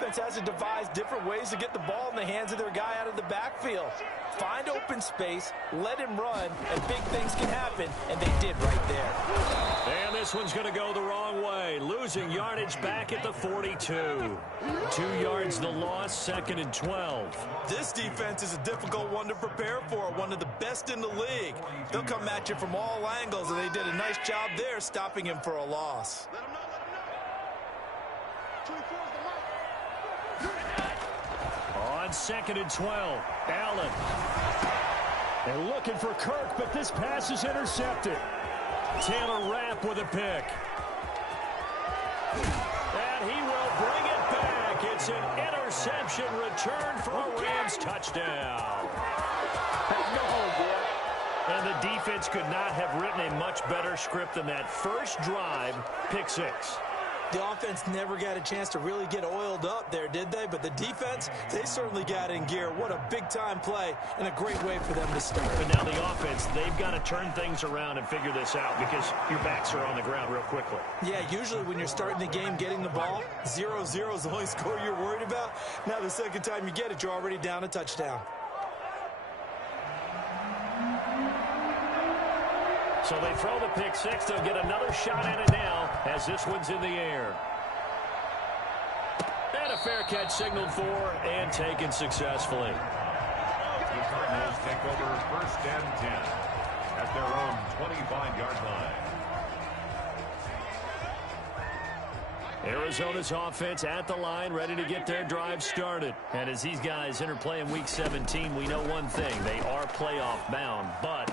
offense has to devise different ways to get the ball in the hands of their guy out of the backfield. Find open space, let him run, and big things can happen, and they did right there. And this one's going to go the wrong way, losing yardage back at the 42. 2 yards the loss, 2nd and 12. This defense is a difficult one to prepare for, one of the best in the league. They'll come at you from all angles, and they did a nice job there stopping him for a loss. On 2nd and 12, Allen. And looking for Kirk, but this pass is intercepted. Taylor Rapp with a pick. And he will bring it back. It's an interception return for a Rams touchdown. And the defense could not have written a much better script than that first drive, pick 6. The offense never got a chance to really get oiled up there, did they? But the defense, they certainly got in gear. What a big-time play and a great way for them to start. But now the offense, they've got to turn things around and figure this out because your backs are on the ground real quickly. Yeah, usually when you're starting the game getting the ball, 0-0 is the only score you're worried about. Now the second time you get it, you're already down a touchdown. So they throw the pick 6. They'll get another shot at it now as this one's in the air. And a fair catch signaled for and taken successfully. The Cardinals take over 1st and 10 at their own 25-yard line. Arizona's offense at the line, ready to get their drive started. And as these guys interplay in Week 17, we know one thing. They are playoff bound, but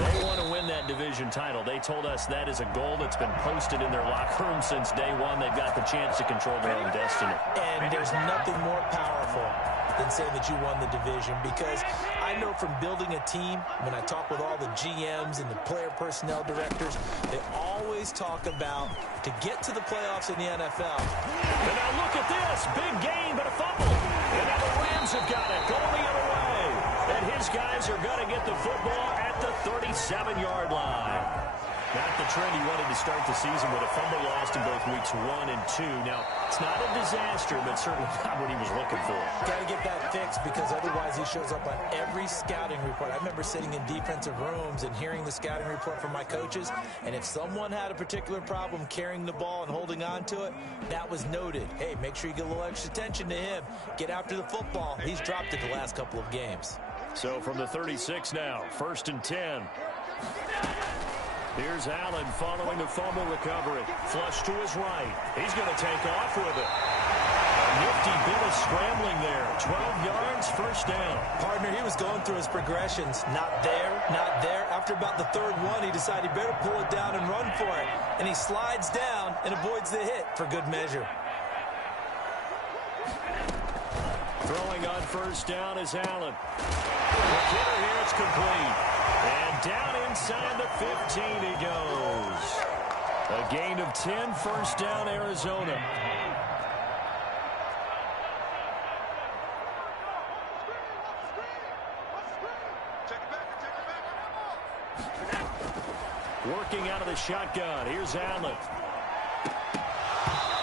they want to win that division title. They told us that is a goal that's been posted in their locker room since day one. They've got the chance to control their own destiny. And there's nothing more powerful than saying that you won the division, because I know from building a team, when I talk with all the GMs and the player personnel directors, they always talk about to get to the playoffs in the NFL. And now look at this. Big gain, but a fumble. And now the Rams have got it going the other way. And his guys are going to get the football at the 37-yard line. Not the trend he wanted to start the season with a fumble lost in both weeks 1 and 2. Now, it's not a disaster, but certainly not what he was looking for. Got to get that fixed, because otherwise he shows up on every scouting report. I remember sitting in defensive rooms and hearing the scouting report from my coaches, and if someone had a particular problem carrying the ball and holding on to it, that was noted. Hey, make sure you get a little extra attention to him. Get after the football. He's dropped it the last couple of games. So from the 36 now, 1st and 10. Here's Allen following the fumble recovery. Flush to his right. He's going to take off with it. A nifty bit of scrambling there. 12 yards, 1st down. Partner, he was going through his progressions. Not there, not there. After about the 3rd one, he decided he better pull it down and run for it. And he slides down and avoids the hit for good measure. Throwing on 1st down is Allen. The hitter here, it's complete. And down inside the 15 he goes. A gain of 10, 1st down, Arizona. Working out of the shotgun. Here's Allen.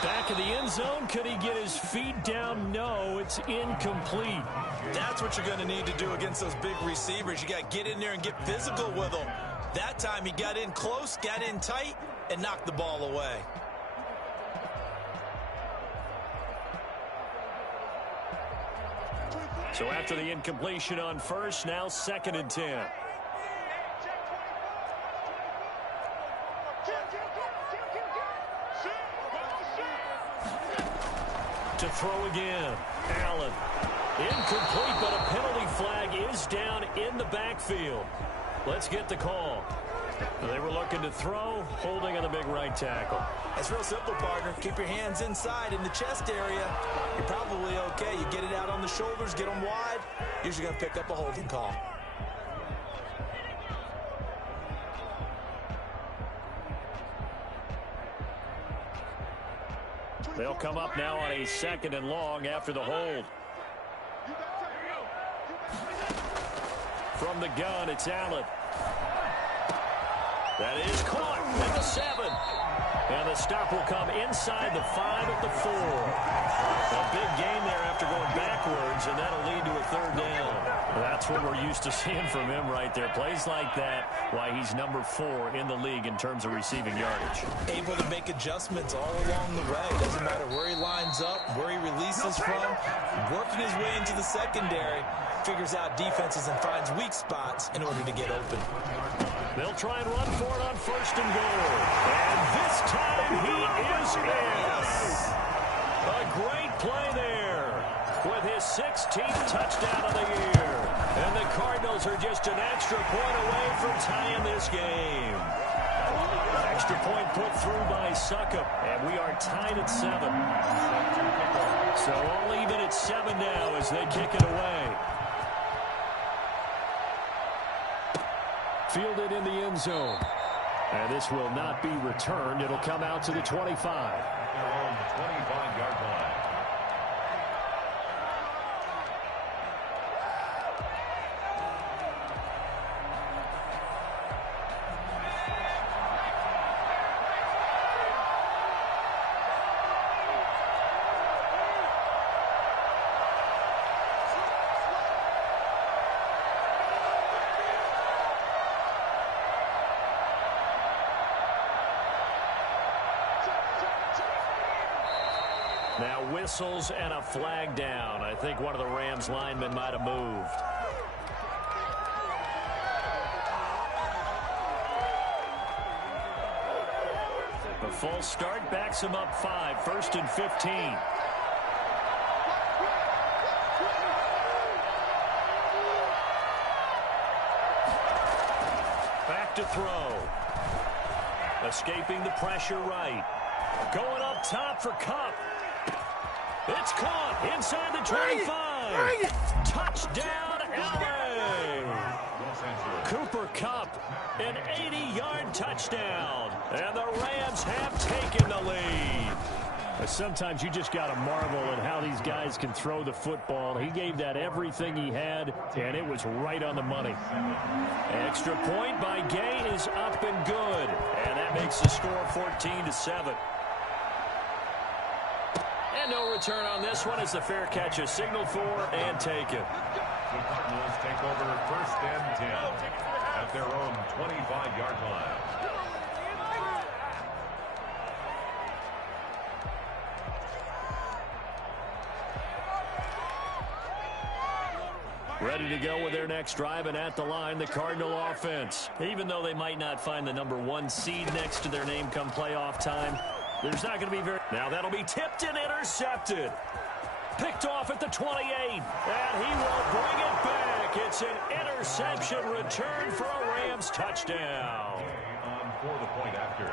Back in the end zone. Could he get his feet down? No, it's incomplete. That's what you're going to need to do against those big receivers. You got to get in there and get physical with them. That time he got in close, got in tight, and knocked the ball away. So after the incompletion on 1st, now 2nd and 10. To throw again. Allen. Incomplete, but a penalty flag is down in the backfield. Let's get the call. They were looking to throw, holding on the big right tackle. It's real simple, partner. Keep your hands inside in the chest area. You're probably okay. You get it out on the shoulders, get them wide. Usually going to pick up a holding call. They'll come up now on a 2nd and long after the hold. From the gun, it's Allen. That is caught at the 7. And the stop will come inside the 5 at the 4. A big gain yards, and that'll lead to a third down. That's what we're used to seeing from him right there. Plays like that, why he's number 4 in the league in terms of receiving yardage. Able to make adjustments all along the way. Doesn't matter where he lines up, where he releases from. Working his way into the secondary, figures out defenses and finds weak spots in order to get open. They'll try and run for it on 1st and goal. And this time he is in. A great play there with his 16th touchdown of the year. And the Cardinals are just an extra point away from tying this game. Extra point put through by Succop, and we are tied at 7. So all even at 7 now as they kick it away. Fielded in the end zone. And this will not be returned. It'll come out to the 25. Their own 25-yard line. Now whistles and a flag down. I think one of the Rams linemen might have moved. The full start backs him up 5. 1st and 15. Back to throw. Escaping the pressure right. Going up top for Kupp. It's caught inside the 25. Touchdown, LA. Cooper Kupp, an 80-yard touchdown. And the Rams have taken the lead. Sometimes you just got to marvel at how these guys can throw the football. He gave that everything he had, and it was right on the money. Extra point by Gay is up and good. And that makes the score 14-7. And no return on this one as the fair catch is signaled for and taken. The Cardinals take over 1st and 10 at their own 25-yard line. Ready to go with their next drive, and at the line, the Cardinal offense. Even though they might not find the number 1 seed next to their name come playoff time, there's not going to be very... Now that'll be tipped and intercepted. Picked off at the 28, and he will bring it back. It's an interception return for a Rams touchdown. On for the point after.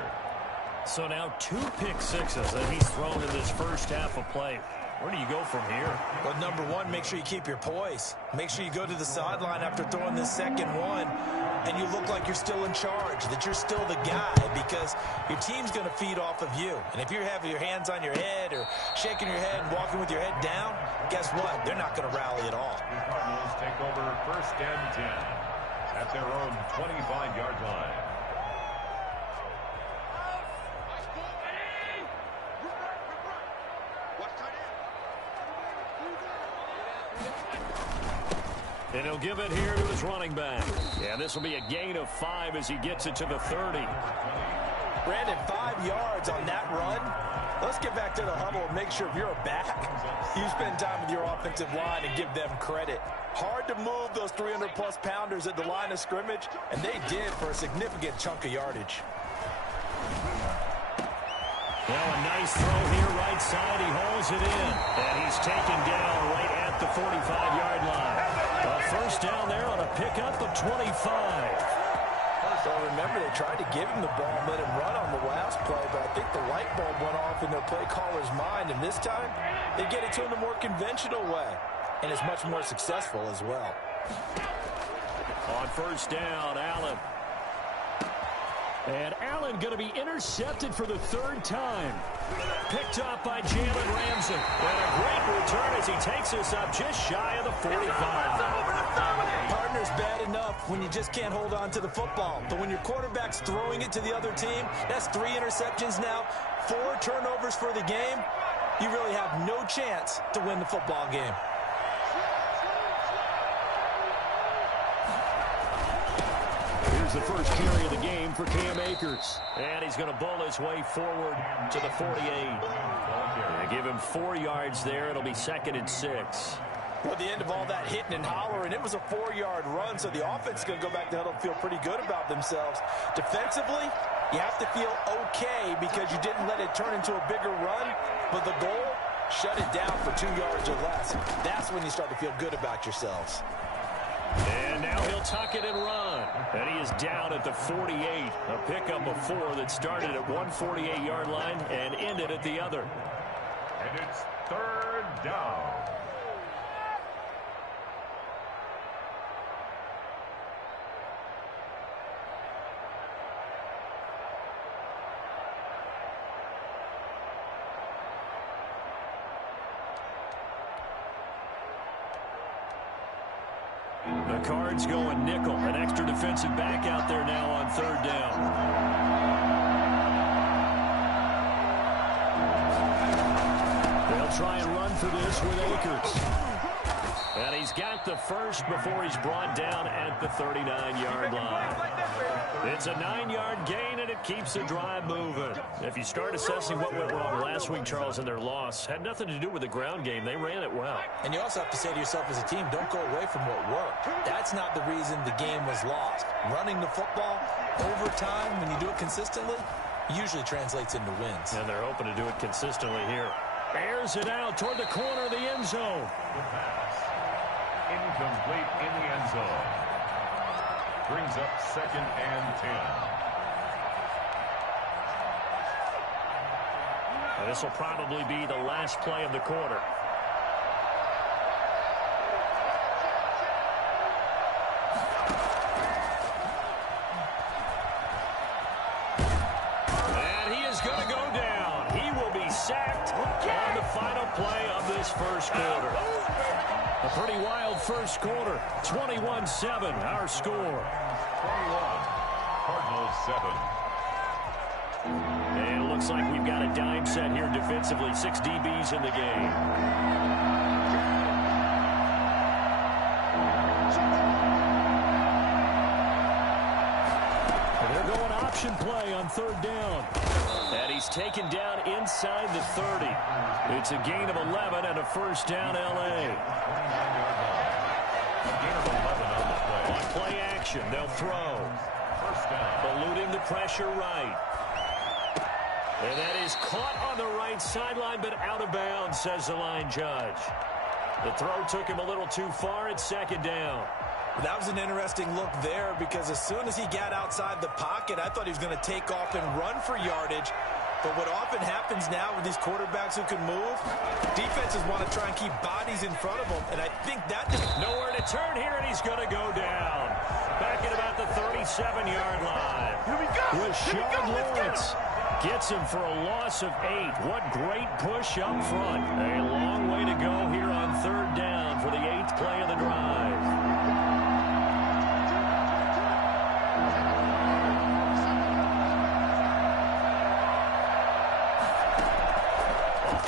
So now 2 pick sixes that he's thrown in this first half of play. Where do you go from here? Well, number 1, make sure you keep your poise. Make sure you go to the sideline after throwing this second one, and you look like you're still in charge, that you're still the guy, because your team's going to feed off of you. And if you're having your hands on your head or shaking your head and walking with your head down, guess what? They're not going to rally at all. The Cardinals take over 1st and 10 at their own 25-yard line. And he'll give it here to his running back. Yeah, this will be a gain of 5 as he gets it to the 30. Brandon, 5 yards on that run. Let's get back to the huddle and make sure if you're a back, you spend time with your offensive line and give them credit. Hard to move those 300-plus pounders at the line of scrimmage, and they did for a significant chunk of yardage. Well, a nice throw here right side. He holds it in, and he's taken down right at the 45-yard line. A first down there on a pickup of 25. Well, remember, they tried to give him the ball and let him run on the last play, but I think the light bulb went off in their play caller's mind, and this time they get it to him the more conventional way, and it's much more successful as well. On first down, Allen. And Allen going to be intercepted for the 3rd time. Picked up by Jalen Ramsey. And a great return as he takes us up just shy of the 45. Partner's bad enough when you just can't hold on to the football. But when your quarterback's throwing it to the other team, that's 3 interceptions now, 4 turnovers for the game. You really have no chance to win the football game. Here's the first carry of the game for Cam Akers. And he's going to bowl his way forward to the 48. Give him 4 yards there. It'll be 2nd and 6. Well, at the end of all that hitting and hollering, it was a 4-yard run, so the offense is going to go back to huddle and feel pretty good about themselves. Defensively, you have to feel okay because you didn't let it turn into a bigger run, but the goal, shut it down for 2 yards or less. That's when you start to feel good about yourselves. And now he'll tuck it and run. And he is down at the 48. A pickup of 4 that started at one 48-yard line and ended at the other. And it's 3rd down. The Cards going nickel. An extra defensive back out there now on 3rd down. They'll try and run for this with Akers. And he's got the first before he's brought down at the 39-yard line. It's a 9-yard gain, and it keeps the drive moving. If you start assessing what went wrong last week, Charles, in their loss, had nothing to do with the ground game. They ran it well. And you also have to say to yourself as a team, don't go away from what worked. That's not the reason the game was lost. Running the football over time, when you do it consistently, usually translates into wins. And they're hoping to do it consistently here. Airs it out toward the corner of the end zone. The pass. Incomplete in the end zone. Brings up 2nd and 10. This will probably be the last play of the quarter. And he is going to go down. He will be sacked on the final play of this first quarter. A pretty wild first quarter. 21-7, our score. 21. Cardinals 7. And it looks like we've got a dime set here defensively. 6 DBs in the game. And they're going option play on 3rd down. And he's taken down inside the 30. It's a gain of 11 and a first down, L.A. Gain of 11 on the play. On play action, they'll throw. First down. Eluding the pressure right. And that is caught on the right sideline, but out of bounds, says the line judge. The throw took him a little too far. It's 2nd down. That was an interesting look there because as soon as he got outside the pocket, I thought he was going to take off and run for yardage. But what often happens now with these quarterbacks who can move, defenses want to try and keep bodies in front of them, and I think that just... Nowhere to turn here, and he's going to go down. Back at about the 37-yard line. Here we go! Rashard Lawrence gets him for a loss of 8. What great push up front. A long way to go here on 3rd down for the 8th play of the drive.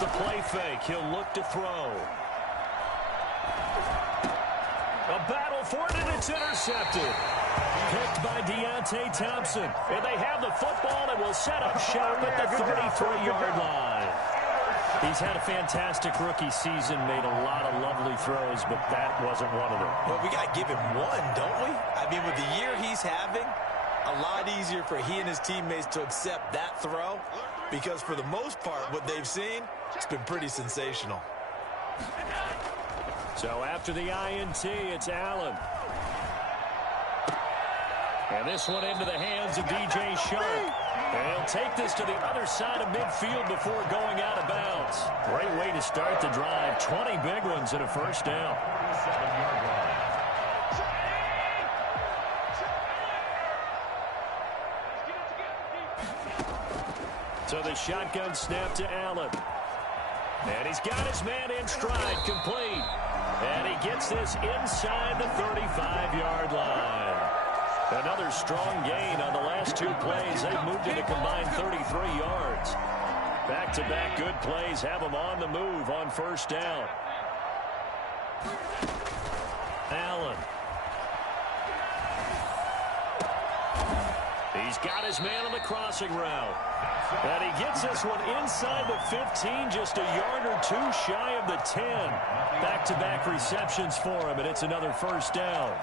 The play fake. He'll look to throw. A battle for it, and it's intercepted. Picked by Deontay Thompson. And they have the football and will set up shop at the 33-yard line. He's had a fantastic rookie season, made a lot of lovely throws, but that wasn't one of them. Well, we got to give him one, don't we? I mean, with the year he's having, a lot easier for he and his teammates to accept that throw because for the most part, what they've seen, it's been pretty sensational. So after the INT, it's Allen. And this one into the hands of DJ Sharp. And he'll take this to the other side of midfield before going out of bounds. Great way to start the drive. 20 big ones and a first down. 7-yard line. So the shotgun snap to Allen. And he's got his man in stride, complete. And he gets this inside the 35-yard line. Another strong gain on the last 2 plays. They've moved it a combined 33 yards. Back-to-back good plays have them on the move on first down. Allen. He's got his man on the crossing route. And he gets this one inside the 15, just a yard or two shy of the 10. Back-to-back receptions for him, and it's another first down.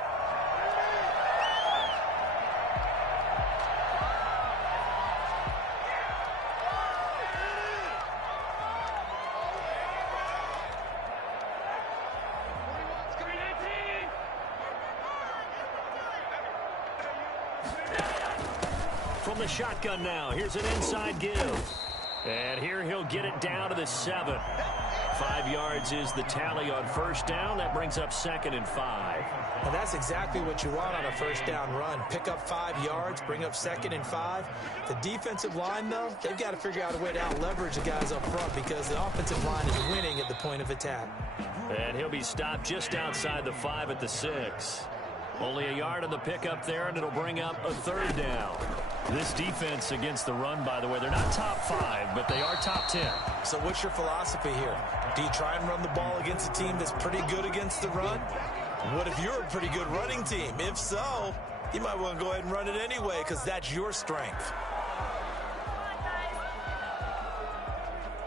From the shotgun now, here's an inside give. And here he'll get it down to the 7. 5 yards is the tally on first down. That brings up 2nd and 5. And that's exactly what you want on a first down run. Pick up 5 yards, bring up 2nd and 5. The defensive line, though, they've got to figure out a way to out-leverage the guys up front because the offensive line is winning at the point of attack. And he'll be stopped just outside the 5 at the 6. Only a yard on the pickup there, and it'll bring up a 3rd down. This defense against the run, by the way, they're not top 5, but they are top 10. So what's your philosophy here? Do you try and run the ball against a team that's pretty good against the run? What if you're a pretty good running team? If so, you might want to go ahead and run it anyway because that's your strength.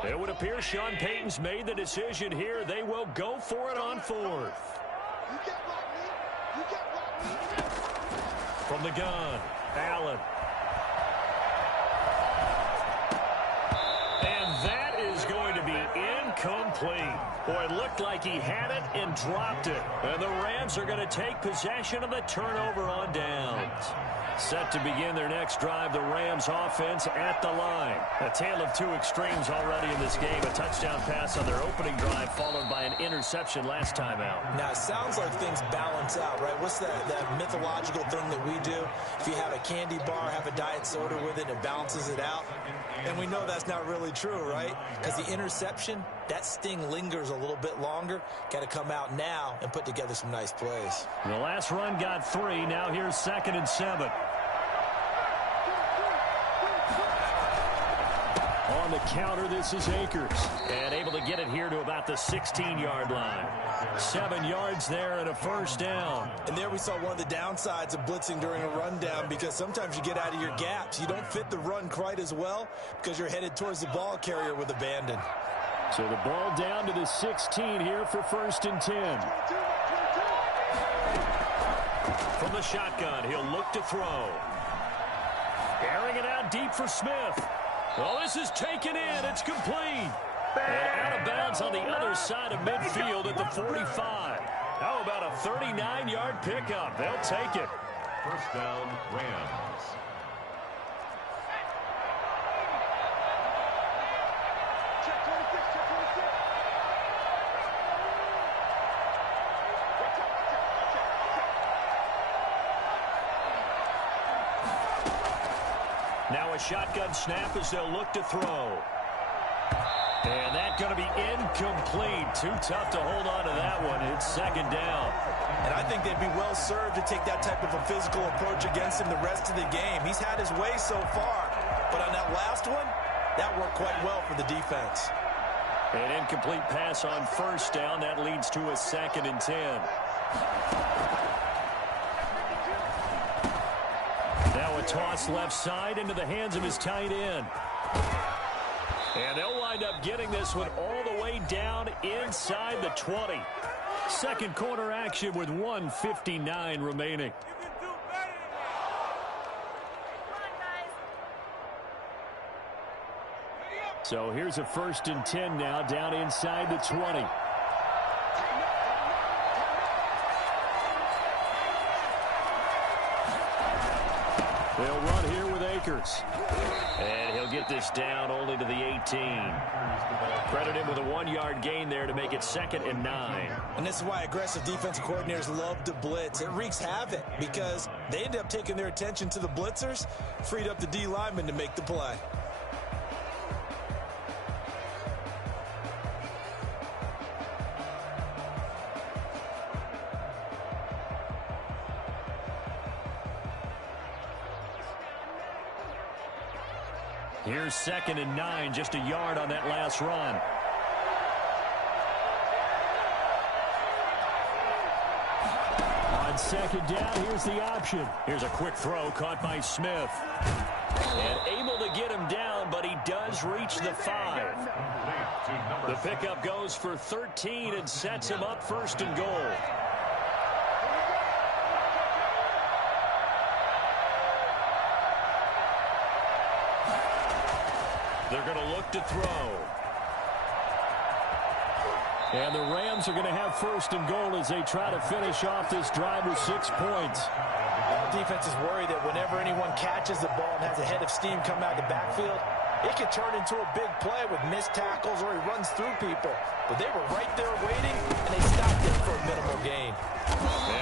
It would appear Sean Payton's made the decision here. They will go for it on 4th. From the gun, Allen. And that is going to be incomplete. Boy, it looked like he had it and dropped it. And the Rams are going to take possession of the turnover on downs. Set to begin their next drive, the Rams offense at the line. A tale of two extremes already in this game. A touchdown pass on their opening drive followed by an interception last time out. Now, it sounds like things balance out, right? What's that mythological thing that we do? If you have a candy bar, have a diet soda with it, it balances it out. And we know that's not really true, right? Because the interception, that sting lingers a little bit longer. Got to come out now and put together some nice plays. The last run got 3. Now here's 2nd and 7. On the counter, this is Akers. And able to get it here to about the 16-yard line. 7 yards there and a first down. And there we saw one of the downsides of blitzing during a rundown because sometimes you get out of your gaps. You don't fit the run quite as well because you're headed towards the ball carrier with abandon. So the ball down to the 16 here for 1st and 10. From the shotgun, he'll look to throw. Airing it out deep for Smith. Well, this is taken in. It's complete. And out of bounds on the other side of midfield at the 45. How about a 39-yard pickup? They'll take it. First down, Rams. Now a shotgun snap as they'll look to throw. And that's going to be incomplete. Too tough to hold on to that one. It's 2nd down. And I think they'd be well served to take that type of a physical approach against him the rest of the game. He's had his way so far. But on that last one, that worked quite well for the defense. An incomplete pass on first down. That leads to a 2nd and 10. Now a toss left side into the hands of his tight end. And they'll wind up getting this one all the way down inside the 20. Second quarter action with 1:59 remaining. So here's a 1st and 10 now down inside the 20. They'll run here with Akers. And he'll get this down only to the 18. Credit him with a 1-yard gain there to make it 2nd and 9. And this is why aggressive defensive coordinators love to blitz. It wreaks havoc because they end up taking their attention to the blitzers, freed up the D lineman to make the play. Here's 2nd and 9, just a yard on that last run. On second down, here's the option. Here's a quick throw caught by Smith. And able to get him down, but he does reach the 5. The pickup goes for 13 and sets him up first and goal. They're going to look to throw. And the Rams are going to have first and goal as they try to finish off this drive with 6 points. Defense is worried that whenever anyone catches the ball and has a head of steam come out of the backfield, it could turn into a big play with missed tackles or he runs through people. But they were right there waiting, and they stopped it for a minimal gain.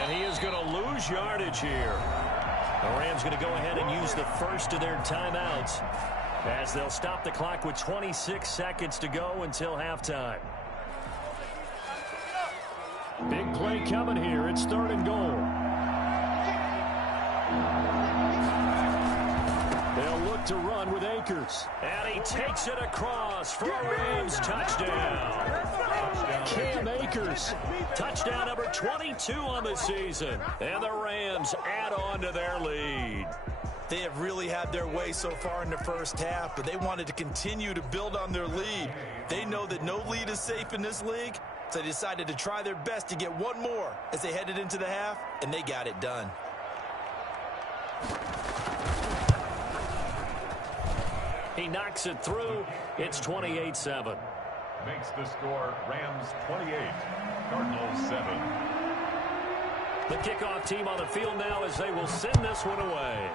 And he is going to lose yardage here. The Rams going to go ahead and use the first of their timeouts as they'll stop the clock with 26 seconds to go until halftime. Big play coming here. It's third and goal. They'll look to run with Akers. And he takes it across for a Rams touchdown. Cam Akers, touchdown number 22 on the season. And the Rams add on to their lead. They have really had their way so far in the first half, but they wanted to continue to build on their lead. They know that no lead is safe in this league, so they decided to try their best to get one more as they headed into the half, and they got it done. He knocks it through. It's 28-7. Makes the score Rams 28, Cardinals 7. The kickoff team on the field now as they will send this one away.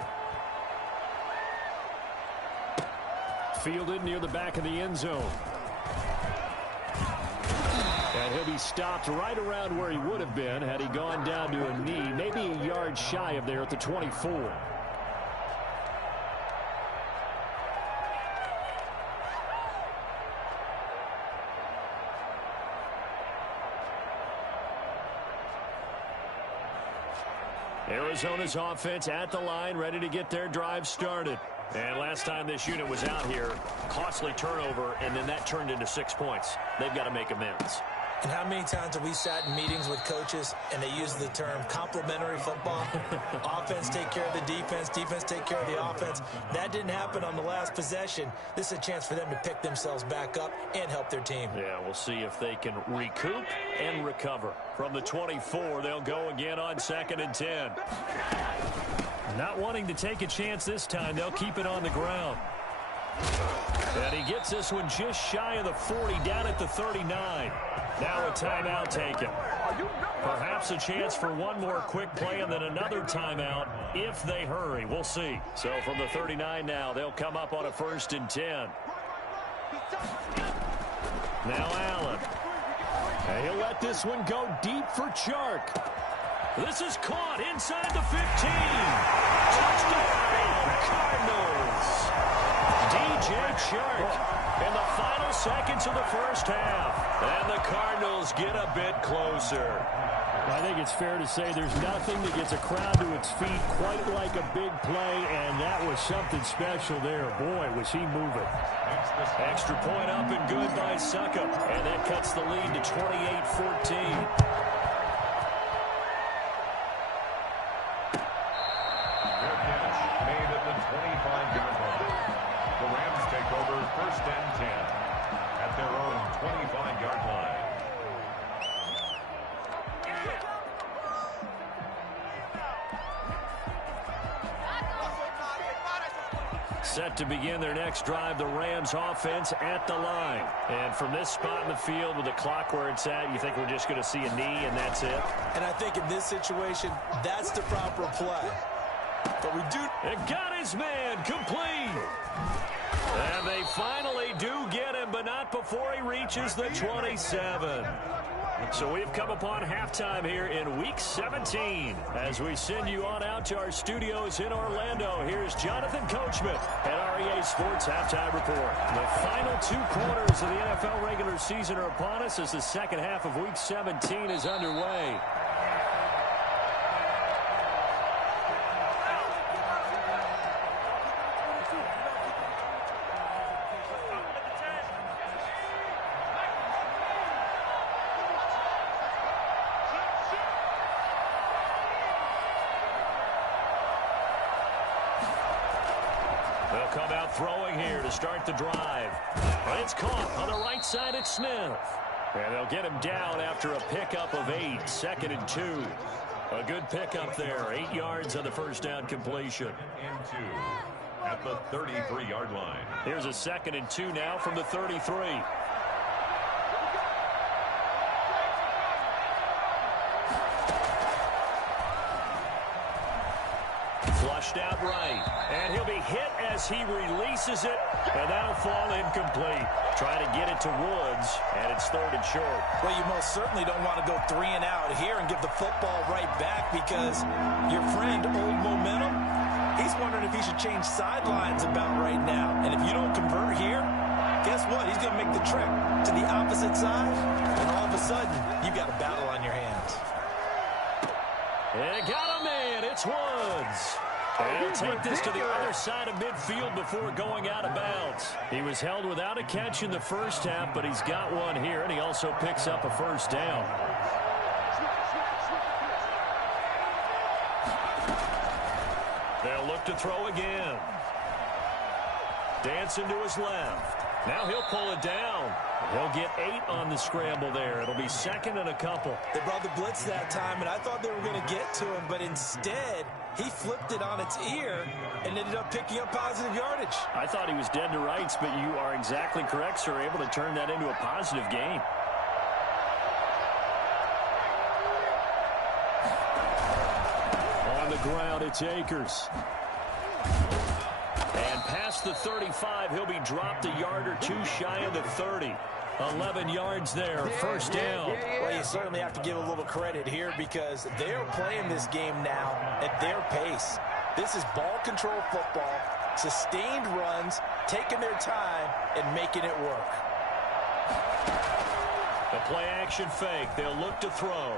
Fielded near the back of the end zone. And he'll be stopped right around where he would have been had he gone down to a knee, maybe a yard shy of there at the 24. Arizona's offense at the line, ready to get their drive started. And last time this unit was out here, costly turnover, and then that turned into 6 points. They've got to make amends. And how many times have we sat in meetings with coaches and they use the term complementary football? Offense take care of the defense, defense take care of the offense. That didn't happen on the last possession. This is a chance for them to pick themselves back up and help their team. Yeah, we'll see if they can recoup and recover. From the 24, they'll go again on 2nd and 10. Not wanting to take a chance this time, they'll keep it on the ground. And he gets this one just shy of the 40, down at the 39. Now a timeout taken. Perhaps a chance for one more quick play and then another timeout if they hurry. We'll see. So from the 39 now, they'll come up on a 1st and 10. Now Allen. And he'll let this one go deep for Chark. This is caught inside the 15. Touchdown, Cardinals. DJ Chark in the final seconds of the first half. And the Cardinals get a bit closer. I think it's fair to say there's nothing that gets a crowd to its feet quite like a big play, and that was something special there. Boy, was he moving. Extra point up and good by Succop, and that cuts the lead to 28-14. First and 10 at their own 25-yard line. Set to begin their next drive, the Rams offense at the line. And from this spot in the field with the clock where it's at, you think we're just going to see a knee and that's it? And I think in this situation, that's the proper play. But we do... It got his man complete. And they finally do get him, but not before he reaches the 27. So we've come upon halftime here in Week 17. As we send you on out to our studios in Orlando, here's Jonathan Coachman at REA Sports Halftime Report. The final 2 quarters of the NFL regular season are upon us as the second half of Week 17 is underway. come out throwing here to start the drive. And it's caught on the right side at Smith. And they'll get him down after a pickup of 8, 2nd and 2. A good pickup there, 8 yards on the first down completion. And 2 at the 33-yard line. Here's a 2nd and 2 now from the 33. Flushed out right, and he'll be hit as he releases it, and that'll fall incomplete. Trying to get it to Woods, and it's 3rd and short. Well, you most certainly don't want to go 3 and out here and give the football right back, because your friend, Old Momentum, he's wondering if he should change sidelines about right now. And if you don't convert here, guess what? He's going to make the trek to the opposite side, and all of a sudden, you've got a battle on your hands. And got a man. It's Woods. And he'll take this to the other side of midfield before going out of bounds. He was held without a catch in the first half, but he's got one here, and he also picks up a first down. They'll look to throw again. Dancing to his left. Now he'll pull it down. He'll get 8 on the scramble there. It'll be 2nd and a couple. They brought the blitz that time, and I thought they were going to get to him, but instead, he flipped it on its ear and ended up picking up positive yardage. I thought he was dead to rights, but you are exactly correct, sir. Able to turn that into a positive gain. On the ground, it's Akers. And past the 35, he'll be dropped a yard or 2 shy of the 30. 11 yards there, first down. Well, you certainly have to give a little credit here, because they're playing this game now at their pace. This is ball control football, sustained runs, taking their time, and making it work. The play action fake. They'll look to throw.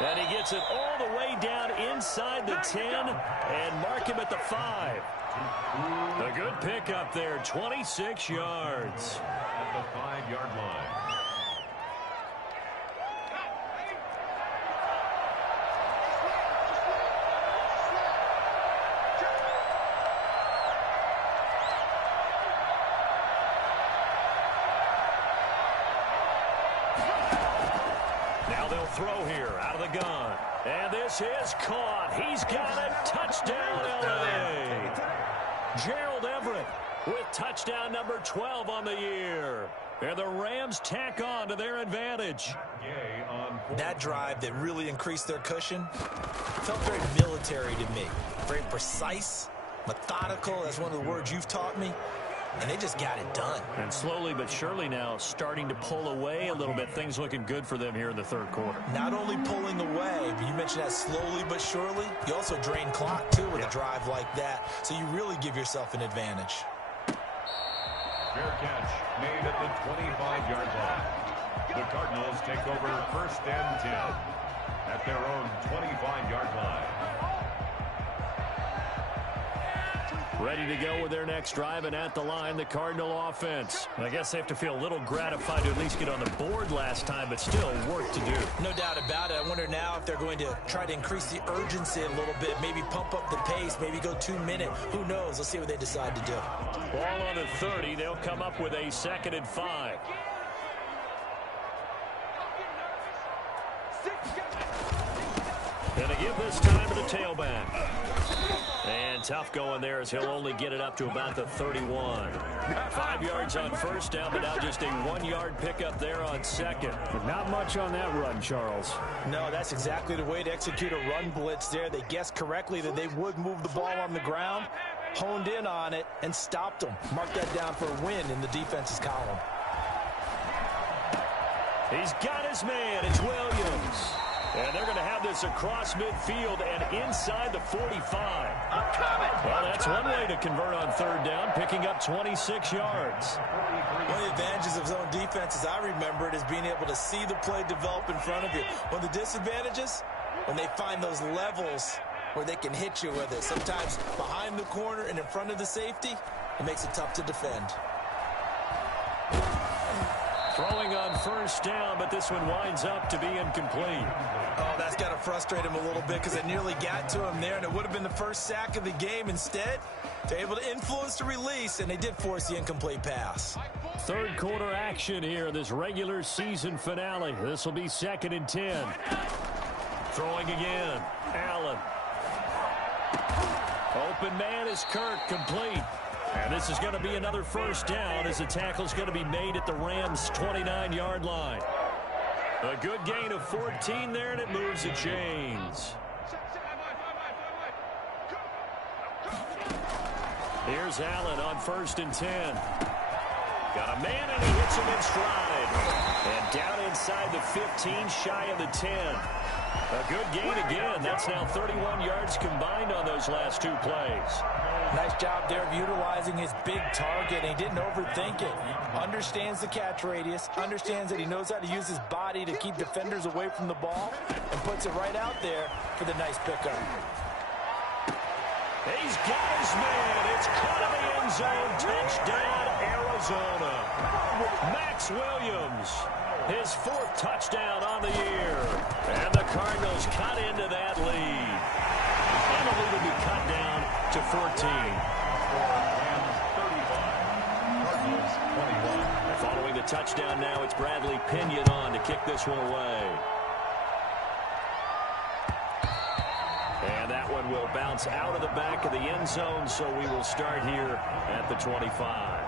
And he gets it all the way down inside the 10 and mark him at the 5. A good pickup there, 26 yards. At the 5-yard line. Now they'll throw here out of the gun. And this is caught. He's got a touchdown, LA. Gerald Everett with touchdown number 12 on the year. And the Rams tack on to their advantage. That drive that really increased their cushion felt very military to me. Very precise, methodical, that's one of the words you've taught me. And they just got it done. And slowly but surely now starting to pull away a little bit. Things looking good for them here in the 3rd quarter. Not only pulling away, but you mentioned that slowly but surely. You also drain clock, too, with a drive like that. So you really give yourself an advantage. Fair catch made at the 25-yard line. The Cardinals take over 1st and 10 at their own 25-yard line. Ready to go with their next drive, and at the line, the Cardinal offense. I guess they have to feel a little gratified to at least get on the board last time, but still work to do. No doubt about it. I wonder now if they're going to try to increase the urgency a little bit, maybe pump up the pace, maybe go 2-minute. Who knows? Let's see what they decide to do. Ball on the 30. They'll come up with a 2nd and 5. And they give this time to the tailback. And tough going there as he'll only get it up to about the 31. 5 yards on first down, but now just a 1-yard pickup there on 2nd. But not much on that run, Charles. No, that's exactly the way to execute a run blitz there. They guessed correctly that they would move the ball on the ground, honed in on it, and stopped them. Mark that down for a win in the defense's column. He's got his man. It's Williams. And they're going to have this across midfield and inside the 45. Well, that's one way to convert on 3rd down, picking up 26 yards. One of the advantages of zone defense, as I remember it, is being able to see the play develop in front of you. One of the disadvantages, when they find those levels where they can hit you with it. Sometimes behind the corner and in front of the safety, it makes it tough to defend. Throwing on first down, but this one winds up to be incomplete. Oh, that's got to frustrate him a little bit because it nearly got to him there, and it would have been the first sack of the game. Instead, they're able to influence the release, and they did force the incomplete pass. Third quarter action here in this regular season finale. This will be 2nd and 10. Throwing again. Allen. Open man is Kirk, complete. And this is going to be another first down as the tackle's going to be made at the Rams' 29-yard line. A good gain of 14 there, and it moves the chains. Here's Allen on 1st and 10. Got a man, and he hits him in stride. And down inside the 15, shy of the 10. A good gain again. That's now 31 yards combined on those last 2 plays. Nice job there of utilizing his big target. He didn't overthink it. Understands the catch radius. Understands that he knows how to use his body to keep defenders away from the ball. And puts it right out there for the nice pickup. He's got his man. It's caught in the end zone. Touchdown, Arizona. Max Williams, his 4th touchdown on the year. And the Cardinals cut into that lead. And the lead will be cut down to 14. Rams 35, Cardinals 21. Following the touchdown now, it's Bradley Pinion on to kick this one away. And that one will bounce out of the back of the end zone, so we will start here at the 25.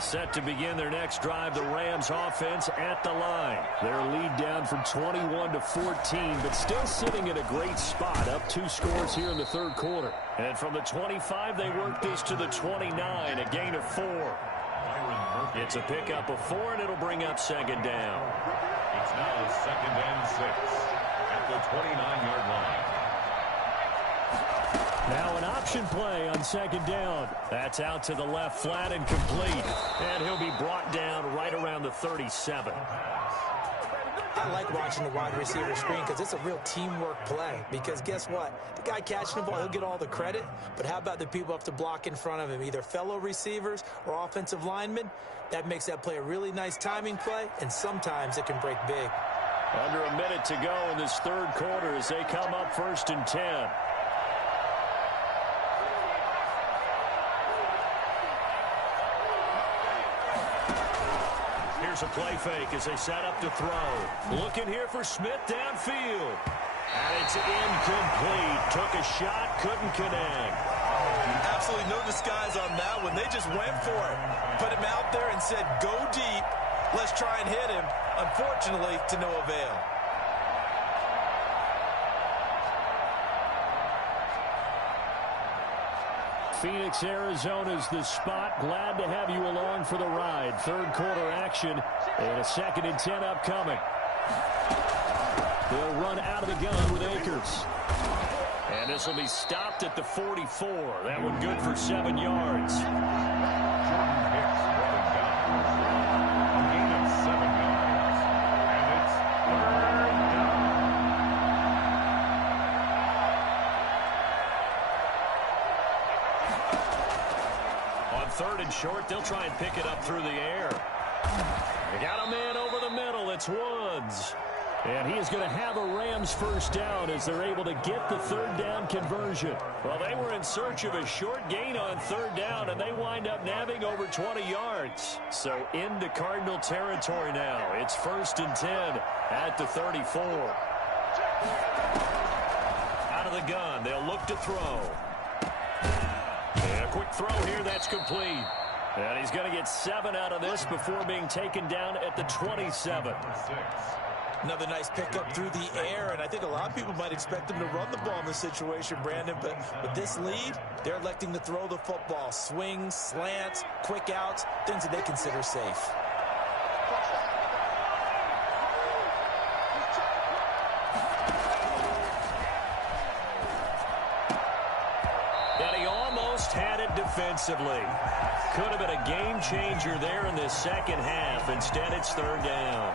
Set to begin their next drive, the Rams offense at the line. Their lead down from 21 to 14, but still sitting in a great spot, up 2 scores here in the 3rd quarter. And from the 25, they work this to the 29, a gain of 4. It's a pickup of 4, and it'll bring up 2nd down. It's now 2nd and 6 at the 29-yard line. Now an option play on 2nd down. That's out to the left, flat and complete. And he'll be brought down right around the 37. I like watching the wide receiver screen because it's a real teamwork play. Because guess what? The guy catching the ball, he'll get all the credit. But how about the people up to block in front of him, either fellow receivers or offensive linemen? That makes that play a really nice timing play, and sometimes it can break big. Under a minute to go in this 3rd quarter as they come up 1st and 10. Here's a play fake as they set up to throw. Looking here for Smith downfield. And it's incomplete. Took a shot, couldn't connect. Absolutely no disguise on that one. They just went for it. Put him out there and said, go deep. Let's try and hit him. Unfortunately, to no avail. Phoenix, Arizona's the spot. Glad to have you along for the ride. 3rd quarter action and a 2nd and 10 upcoming. They'll run out of the gun with Akers. And this will be stopped at the 44. That one good for 7 yards. Jordan Hicks running down. A gain of 7 yards. And it's 3rd down. On 3rd and short, they'll try and pick it up through the air. They got a man over the middle. It's Woods. And he is going to have a Rams first down as they're able to get the 3rd down conversion. Well, they were in search of a short gain on 3rd down, and they wind up nabbing over 20 yards. So into Cardinal territory now. It's 1st and 10 at the 34. Out of the gun. They'll look to throw. And a quick throw here. That's complete. And he's going to get 7 out of this before being taken down at the 27. Another nice pickup through the air, and I think a lot of people might expect them to run the ball in this situation, Brandon, but with this lead, they're electing to throw the football. Swings, slants, quick outs, things that they consider safe. And he almost had it defensively. Could have been a game changer there in the 2nd half. Instead, it's 3rd down.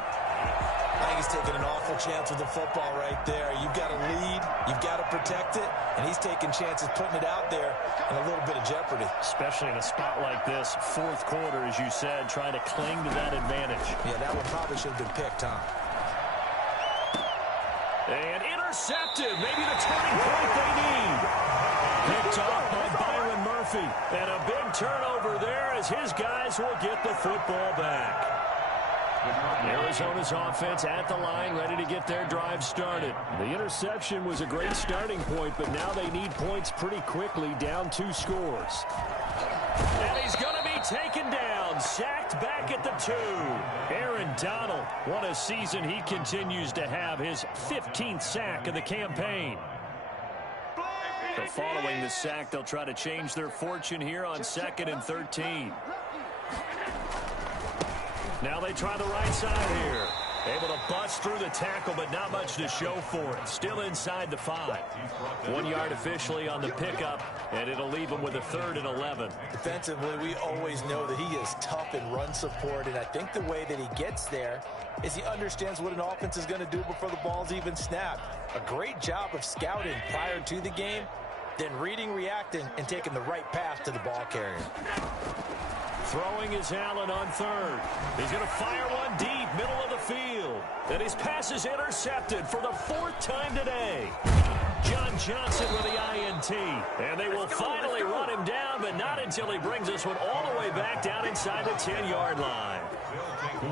I think he's taking an awful chance with the football right there. You've got to lead, you've got to protect it, and he's taking chances putting it out there in a little bit of jeopardy. Especially in a spot like this, fourth quarter, as you said, trying to cling to that advantage. Yeah, that one probably should have been picked, huh? And intercepted, maybe the turning point they need. Picked off by Byron Murphy. And a big turnover there as his guys will get the football back. Arizona's offense at the line, ready to get their drive started. The interception was a great starting point, but now they need points pretty quickly, down 2 scores. And he's going to be taken down, sacked back at the 2. Aaron Donald, what a season he continues to have, his 15th sack of the campaign. So following the sack, they'll try to change their fortune here on 2nd and 13. Now they try the right side here. Able to bust through the tackle, but not much to show for it. Still inside the 5. 1 yard officially on the pickup, and it'll leave them with a 3rd and 11. Defensively, we always know that he is tough in run support, and I think the way that he gets there is he understands what an offense is going to do before the ball's even snapped. A great job of scouting prior to the game, then reading, reacting, and taking the right path to the ball carrier. Throwing is Allen on 3rd. He's going to fire one deep, middle of the field. And his pass is intercepted for the 4th time today. John Johnson with the INT. And they will finally run him down, but not until he brings this one all the way back down inside the 10-yard line.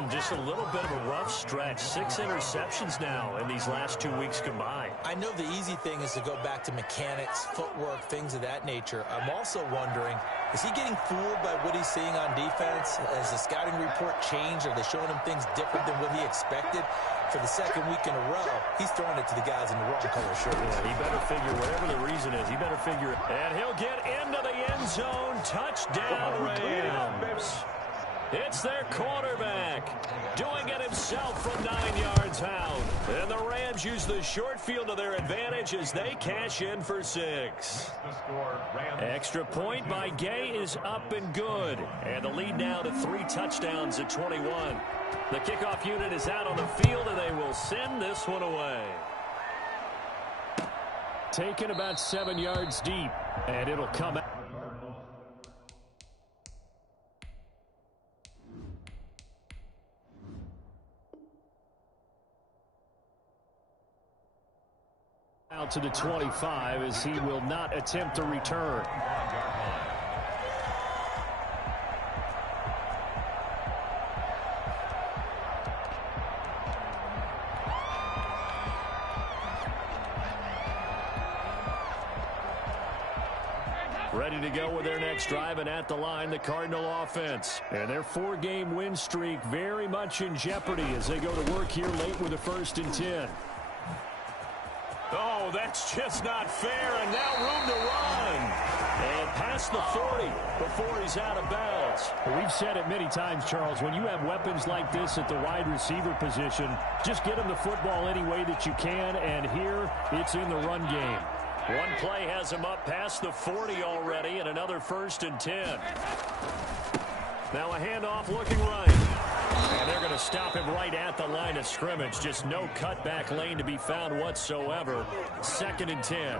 Just a little bit of a rough stretch. 6 interceptions now in these last 2 weeks combined. I know the easy thing is to go back to mechanics, footwork, things of that nature. I'm also wondering, is he getting fooled by what he's seeing on defense? Has the scouting report changed? Are they showing him things different than what he expected? For the 2nd week in a row, he's throwing it to the guys in the wrong color shirts. Yeah, he better figure, whatever the reason is, he better figure it. And he'll get into the end zone. Touchdown, Rams. It's their quarterback doing it himself from 9 yards out. And the Rams use the short field to their advantage as they cash in for 6. Extra point by Gay is up and good. And the lead now to 3 touchdowns at 21. The kickoff unit is out on the field, and they will send this one away. Taken about 7 yards deep, and it'll come out. Out to the 25 as he will not attempt to return. Ready to go with their next drive, and at the line, the Cardinal offense. And their 4-game win streak very much in jeopardy as they go to work here late with a 1st and 10. Oh, that's just not fair, and now room to run. And past the 40 before he's out of bounds. Well, we've said it many times, Charles, when you have weapons like this at the wide receiver position, just get him the football any way that you can, and here it's in the run game. One play has him up past the 40 already, and another 1st and 10. Now a handoff looking right. And they're going to stop him right at the line of scrimmage. Just no cutback lane to be found whatsoever. 2nd and 10.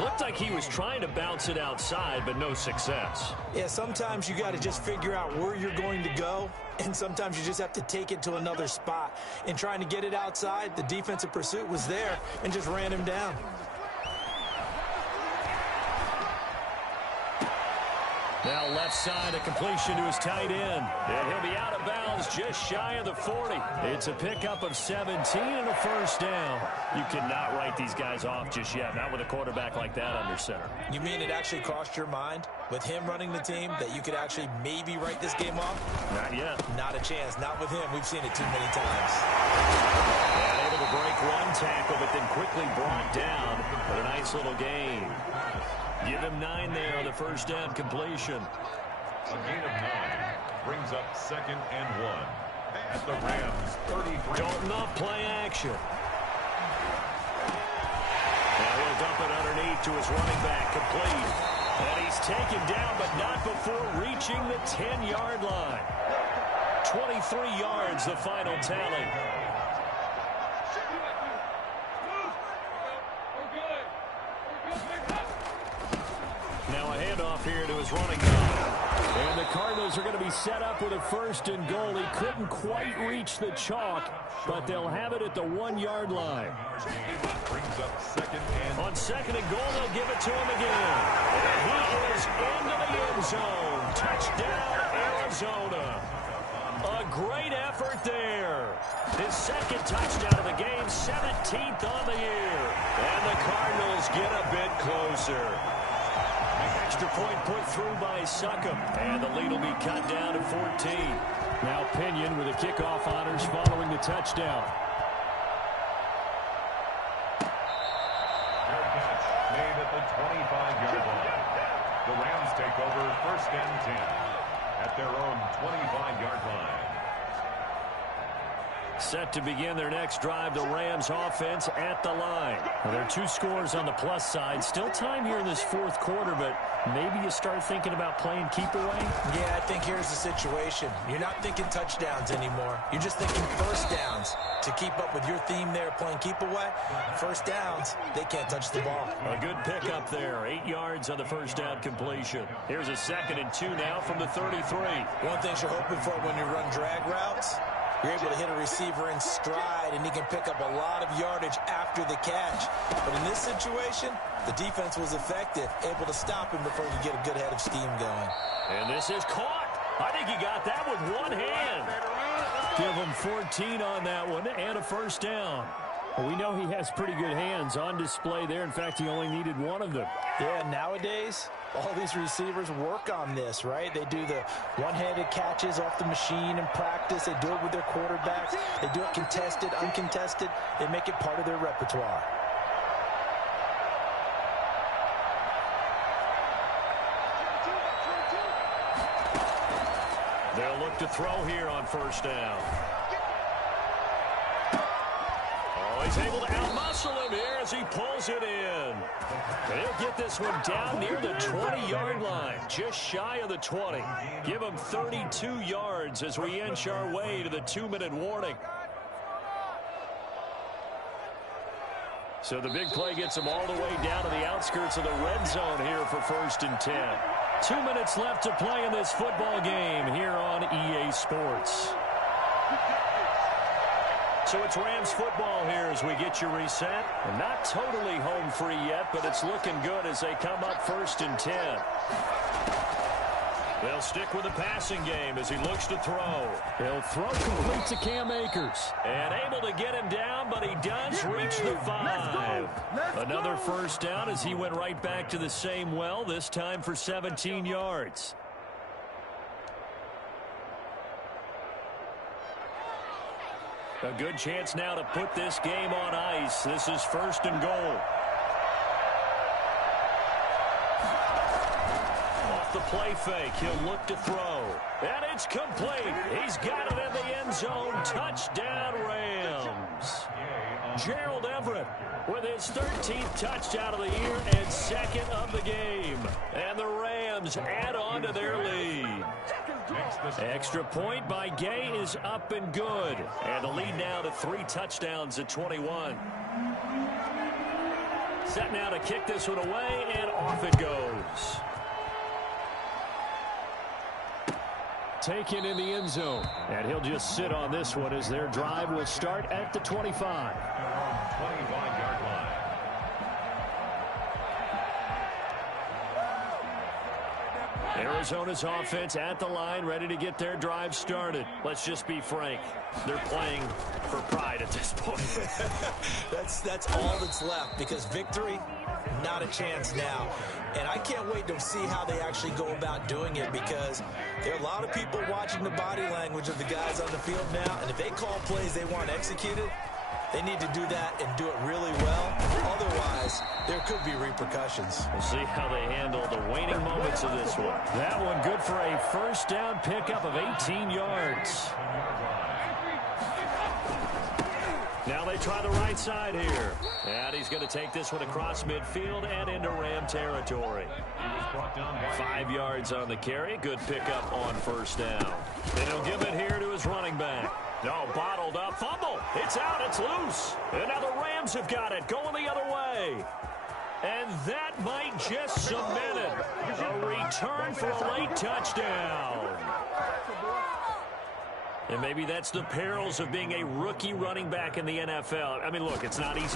Looked like he was trying to bounce it outside, but no success. Yeah, sometimes you got to just figure out where you're going to go, and sometimes you just have to take it to another spot. In trying to get it outside, the defensive pursuit was there and just ran him down. Now left side, a completion to his tight end. And he'll be out of bounds just shy of the 40. It's a pickup of 17 and a 1st down. You cannot write these guys off just yet, not with a quarterback like that under center. You mean it actually crossed your mind with him running the team that you could actually maybe write this game off? Not yet. Not a chance. Not with him. We've seen it too many times. And able to break one tackle, but then quickly brought down with a nice little gain. Give him 9 there on the 1st down completion. A gain of 9 brings up 2nd and 1 at the Rams 33. Dalton off play action. Now he'll dump it underneath to his running back, complete. And he's taken down, but not before reaching the 10-yard line. 23 yards, the final tally. handoff here to his running back. And the Cardinals are going to be set up with a 1st and goal. He couldn't quite reach the chalk, but they'll have it at the 1-yard line. Brings up 2nd and... On 2nd and goal, they'll give it to him again. And he is into the end zone. Touchdown, Arizona. A great effort there. His 2nd touchdown of the game, 17th on the year. And the Cardinals get a bit closer. Extra point put through by Succop. And the lead will be cut down to 14. Now Pinion with the kickoff honors following the touchdown. Fair catch made at the 25-yard line. The Rams take over 1st and 10 at their own 25-yard line. Set to begin their next drive, the Rams offense at the line. Well, there are 2 scores on the plus side. Still time here in this 4th quarter, but maybe you start thinking about playing keep away? Yeah, I think here's the situation. You're not thinking touchdowns anymore. You're just thinking 1st downs. To keep up with your theme there, playing keep away, 1st downs, they can't touch the ball. A good pickup there. 8 yards on the 1st down completion. Here's a 2nd and 2 now from the 33. One thing you're hoping for when you run drag routes, you're able to hit a receiver in stride, and he can pick up a lot of yardage after the catch. But in this situation, the defense was effective, able to stop him before he could get a good head of steam going. And this is caught. I think he got that with one hand. Give him 14 on that one and a 1st down. Well, we know he has pretty good hands on display there. In fact, he only needed one of them. Yeah, nowadays, all these receivers work on this, right? They do the one-handed catches off the machine in practice. They do it with their quarterbacks. They do it contested, uncontested. They make it part of their repertoire. They'll look to throw here on 1st down. Oh, he's able to outmuscle him here as he pulls it in. And he'll get this one down near the 20-yard line, just shy of the 20. Give him 32 yards as we inch our way to the 2-minute warning. So the big play gets him all the way down to the outskirts of the red zone here for 1st and 10. 2 minutes left to play in this football game here on EA Sports. So it's Rams football here as we get you reset. And not totally home free yet, but it's looking good as they come up 1st and 10. They'll stick with the passing game as he looks to throw. He'll throw complete to Cam Akers. And able to get him down, but he does reach the 5. Another 1st down as he went right back to the same well, this time for 17 yards. A good chance now to put this game on ice. This is 1st and goal. Off the play fake, he'll look to throw. And it's complete. He's got it in the end zone. Touchdown, Rams. Gerald Everett with his 13th touchdown of the year and 2nd of the game. And the Rams add on to their lead. Extra point by Gay is up and good. And the lead now to 3 touchdowns at 21. Set now to kick this one away, and off it goes. Taken in the end zone. And he'll just sit on this one as their drive will start at the 25. 25-yard line. Arizona's offense at the line, ready to get their drive started. Let's just be frank. They're playing for pride at this point. That's all that's left, because victory, not a chance now. And I can't wait to see how they actually go about doing it, because there are a lot of people watching the body language of the guys on the field now, and if they call plays they want executed, they need to do that and do it really well. Otherwise, there could be repercussions. We'll see how they handle the waning moments of this one. That one good for a 1st down pickup of 18 yards. Now they try the right side here. And he's going to take this one across midfield and into Ram territory. 5 yards on the carry. Good pickup on 1st down. And he'll give it here to his running back. No, bottled up. Fumble. It's out. It's loose. And now the Rams have got it. Going the other way. And that might just cement it. A return for a late touchdown. And maybe that's the perils of being a rookie running back in the NFL. I mean, look, it's not easy